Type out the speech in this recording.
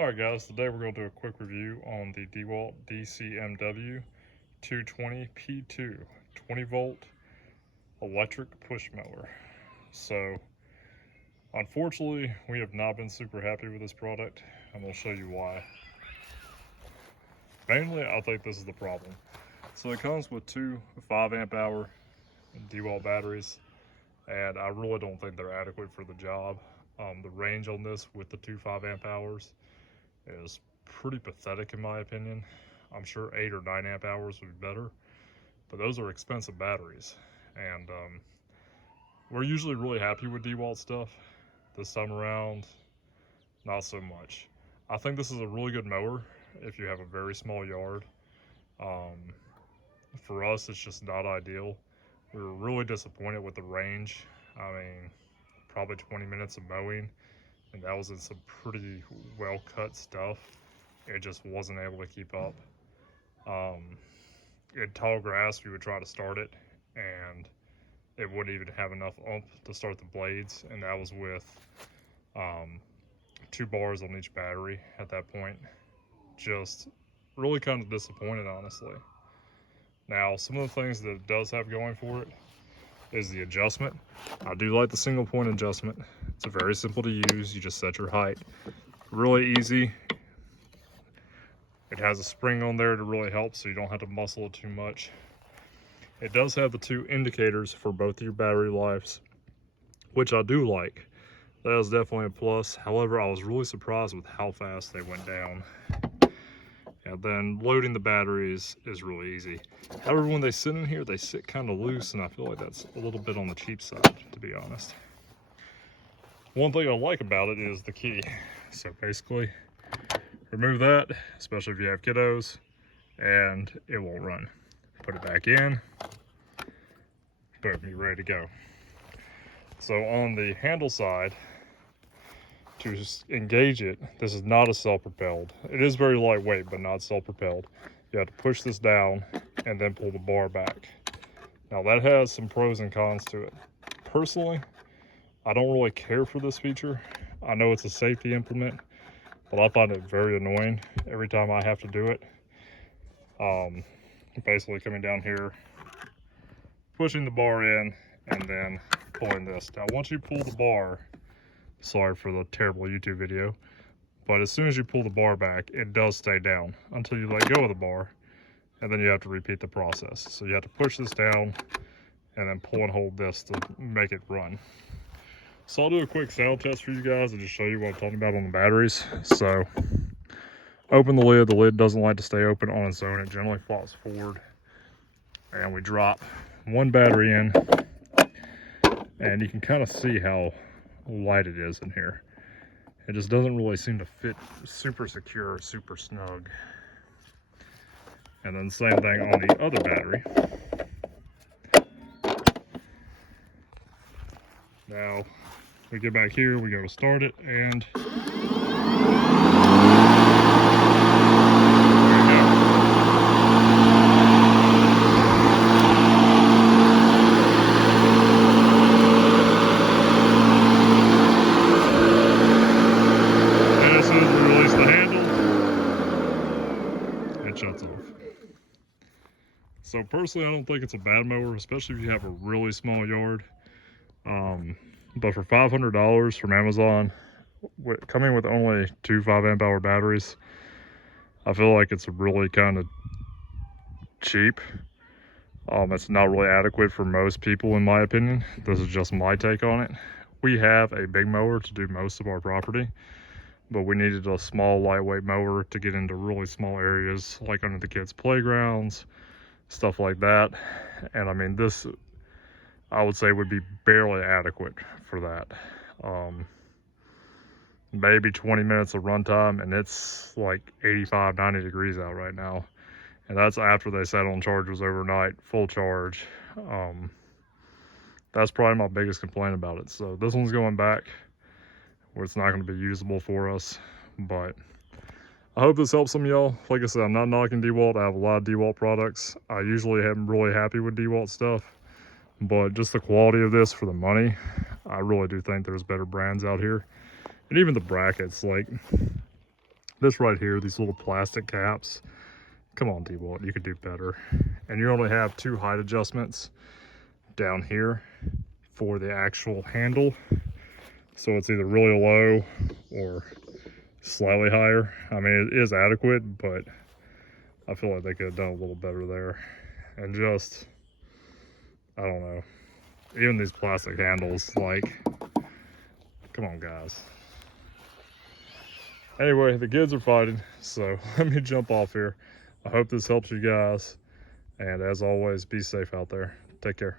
Alright guys, today we're going to do a quick review on the Dewalt DCMW 220P2 20 volt electric push mower. So unfortunately we have not been super happy with this product, and we'll show you why. Mainly I think this is the problem. So it comes with two 5 amp hour Dewalt batteries, and I really don't think they're adequate for the job. The range on this with the two 5 amp hours is pretty pathetic in my opinion. I'm sure 8 or 9 amp hours would be better, but those are expensive batteries, and we're usually really happy with Dewalt stuff. This time around, not so much. I think this is a really good mower if you have a very small yard. For us, it's just not ideal. We were really disappointed with the range. I mean, probably 20 minutes of mowing, and that was in some pretty well cut stuff. It just wasn't able to keep up. In tall grass, we would try to start it, and it wouldn't even have enough oomph to start the blades, and that was with 2 bars on each battery at that point. Just really kind of disappointed, honestly. Now, some of the things that it does have going for it is the adjustment. I do like the single point adjustment. It's very simple to use. You just set your height. Really easy. It has a spring on there to really help, so you don't have to muscle it too much. It does have the 2 indicators for both of your battery lives, which I do like. That is definitely a plus. However, I was really surprised with how fast they went down. And then loading the batteries is really easy. However, when they sit in here, they sit kind of loose, and I feel like that's a little bit on the cheap side, to be honest. One thing I like about it is the key. So basically, remove that, especially if you have kiddos, and it won't run. Put it back in, boom, you're ready to go. So on the handle side, to engage it, this is not a self-propelled. It is very lightweight, but not self-propelled. You have to push this down and then pull the bar back. Now that has some pros and cons to it. Personally, I don't really care for this feature. I know it's a safety implement, but I find it very annoying every time I have to do it. Basically coming down here, pushing the bar in, and then pulling this. Now once you pull the bar, sorry for the terrible YouTube video, but as soon as you pull the bar back, it does stay down until you let go of the bar, and then you have to repeat the process. So you have to push this down and then pull and hold this to make it run. So I'll do a quick sound test for you guys and just show you what I'm talking about on the batteries. So open the lid doesn't like to stay open on its own. It generally flops forward, and we drop 1 battery in, and you can kind of see how light it is in here. It just doesn't really seem to fit super secure, super snug. And then the same thing on the other battery. Now we get back here, we go to start it, and shuts off. So personally, I don't think it's a bad mower, especially if you have a really small yard. But for $500 from Amazon, coming with only 2 5 amp hour batteries, I feel like it's really kind of cheap. It's not really adequate for most people, in my opinion. This is just my take on it. We have a big mower to do most of our property, but we needed a small, lightweight mower to get into really small areas, like under the kids' playgrounds, stuff like that. And I mean, this, I would say, would be barely adequate for that. Maybe 20 minutes of runtime, and it's like 85, 90 degrees out right now. And that's after they sat on chargers overnight, full charge. That's probably my biggest complaint about it. So this one's going back, where it's not going to be usable for us. But I hope this helps some of y'all. Like I said, I'm not knocking Dewalt. I have a lot of Dewalt products. I usually am really happy with Dewalt stuff, but just the quality of this for the money, I really do think there's better brands out here. And even the brackets, like This right here, these little plastic caps, come on Dewalt, you could do better. And you only have 2 height adjustments down here for the actual handle. So it's either really low or slightly higher. I mean, it is adequate, but I feel like they could have done a little better there. And just, I don't know, even these plastic handles, like, come on guys. Anyway, the kids are fighting, so let me jump off here. I hope this helps you guys. And as always, be safe out there. Take care.